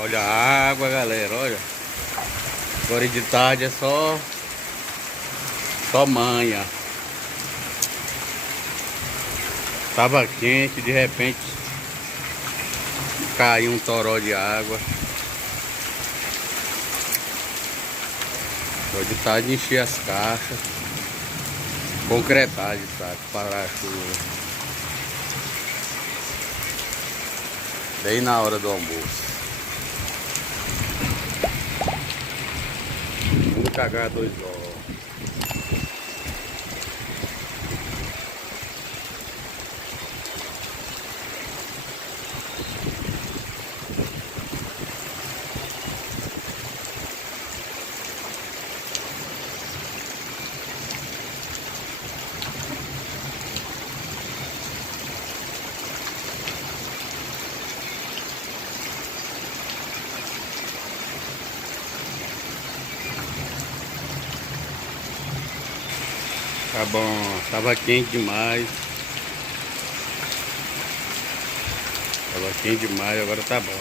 Olha a água, galera, olha. Agora de tarde é só manha. Tava quente, de repente caiu um toró de água. Agora de tarde encher as caixas. Concretar de tarde, parar a chuva. Bem na hora do almoço. Vamos cagar 2 ovos. Tá bom, tava quente demais. Tava quente demais, agora tá bom.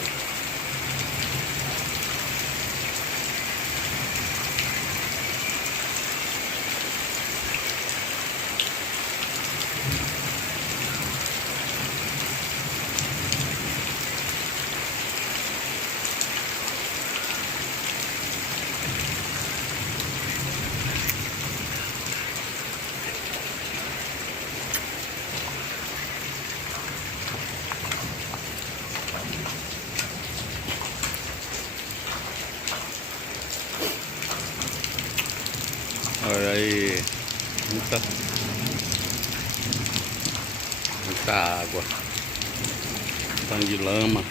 Olha aí, muita água, tanto de lama.